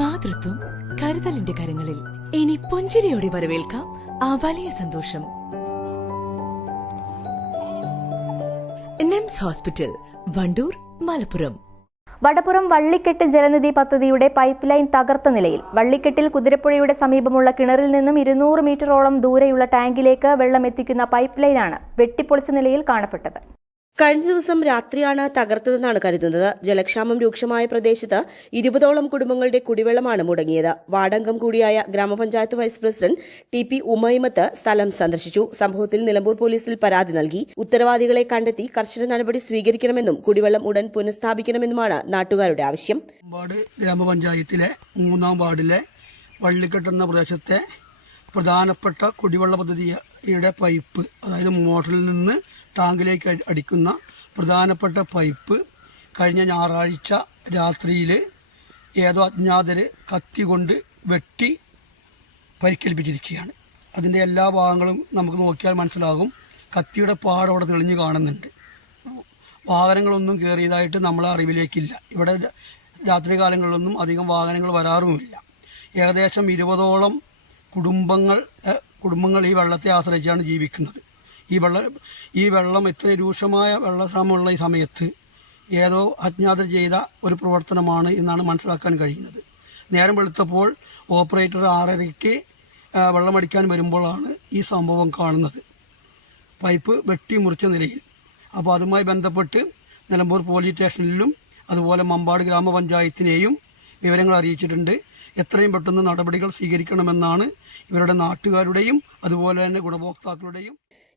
മാതൃത്വം കരുതലിന്റെ കരങ്ങളിൽ. ഇനി പുഞ്ചിരിയോടെ വരവേൽക്കാം ആ വലിയ സന്തോഷം. NIMS hospital Wandoor Malappuram. Vadapuram വള്ളിക്കെട്ട് Jalanidhi പദ്ധതിയുടെ പൈപ്പ് ലൈൻ തകർത്ത നിലയിൽ വള്ളിക്കെട്ടിൽ കുതിരപ്പുഴയുടെ സമീപമുള്ള കിണറിൽ നിന്നും ഇരുന്നൂറ് മീറ്ററോളം ദൂരെയുള്ള ടാങ്കിലേക്ക് വെള്ളം എത്തിക്കുന്ന പൈപ്പ് ലൈനാണ് വെട്ടിപ്പൊളിച്ച നിലയിൽ കാണപ്പെട്ടത്. കഴിഞ്ഞ ദിവസം രാത്രിയാണ് തകർത്തതെന്നാണ് കരുതുന്നത്. ജലക്ഷാമം രൂക്ഷമായ പ്രദേശത്ത് ഇരുപതോളം കുടുംബങ്ങളുടെ കുടിവെള്ളമാണ് മുടങ്ങിയത്. വാടങ്കം കൂടിയായ ഗ്രാമപഞ്ചായത്ത് vice president T P Umaimath സ്ഥലം സന്ദർശിച്ചു. സംഭവത്തിൽ നിലമ്പൂർ പോലീസിൽ പരാതി നൽകി. ഉത്തരവാദികളെ കണ്ടെത്തി കർശന നടപടി സ്വീകരിക്കണമെന്നും കുടിവെള്ളം ഉടൻ പുനഃസ്ഥാപിക്കണമെന്നുമാണ് നാട്ടുകാരുടെ ആവശ്യം. ഗ്രാമപഞ്ചായത്തിലെ മൂന്നാം വാർഡിലെ വള്ളിക്കെട്ടുന്ന പ്രദേശത്തെ പ്രധാനപ്പെട്ട കുടിവെള്ള പദ്ധതിയുടെ പൈപ്പ് അതായത് മോട്ടറിൽ നിന്ന് ടാങ്കിലേക്ക് അടി- അടിക്കുന്ന പ്രധാനപ്പെട്ട പൈപ്പ് കഴിഞ്ഞ ഞായറാഴ്ച രാത്രിയിൽ ഏതോ അജ്ഞാതര് കത്തി കൊണ്ട് വെട്ടി പരിക്കേൽപ്പിച്ചിരിക്കുകയാണ്. അതിന്റെ എല്ലാ ഭാഗങ്ങളും നമുക്ക് നോക്കിയാൽ മനസ്സിലാകും. കത്തിയുടെ പാടവിടെ തെളിഞ്ഞു കാണുന്നുണ്ട്. വാഹനങ്ങളൊന്നും കയറിയതായിട്ട് നമ്മളെ അറിവിലേക്കില്ല. ഇവിടെ രാത്രി കാലങ്ങളിലൊന്നും അധികം വാഹനങ്ങൾ വരാറുമില്ല. ഏകദേശം ഇരുപതോളം കുടുംബങ്ങൾ കുടുംബങ്ങൾ ഈ വെള്ളത്തെ ആശ്രയിച്ചാണ് ജീവിക്കുന്നത്. ഈ വെള്ളം ഈ വെള്ളം ഇത്ര രൂക്ഷമായ വെള്ളക്ഷാമമുള്ള ഈ സമയത്ത് ഏതോ അജ്ഞാതർ ചെയ്ത ഒരു പ്രവർത്തനമാണ് എന്നാണ് മനസ്സിലാക്കാൻ കഴിയുന്നത്. നേരം വെളുത്തപ്പോൾ ഓപ്പറേറ്റർ ആറരയ്ക്ക് വെള്ളമടിക്കാൻ വരുമ്പോഴാണ് ഈ സംഭവം കാണുന്നത്. പൈപ്പ് വെട്ടി മുറിച്ച നിലയിൽ. അപ്പോൾ അതുമായി ബന്ധപ്പെട്ട് നിലമ്പൂർ പോലീസ് സ്റ്റേഷനിലും അതുപോലെ മമ്പാട് ഗ്രാമപഞ്ചായത്തിനെയും വിവരങ്ങൾ അറിയിച്ചിട്ടുണ്ട്. എത്രയും പെട്ടെന്ന് നടപടികൾ സ്വീകരിക്കണമെന്നാണ് ഇവരുടെ നാട്ടുകാരുടെയും അതുപോലെ തന്നെ ഗുണഭോക്താക്കളുടെയും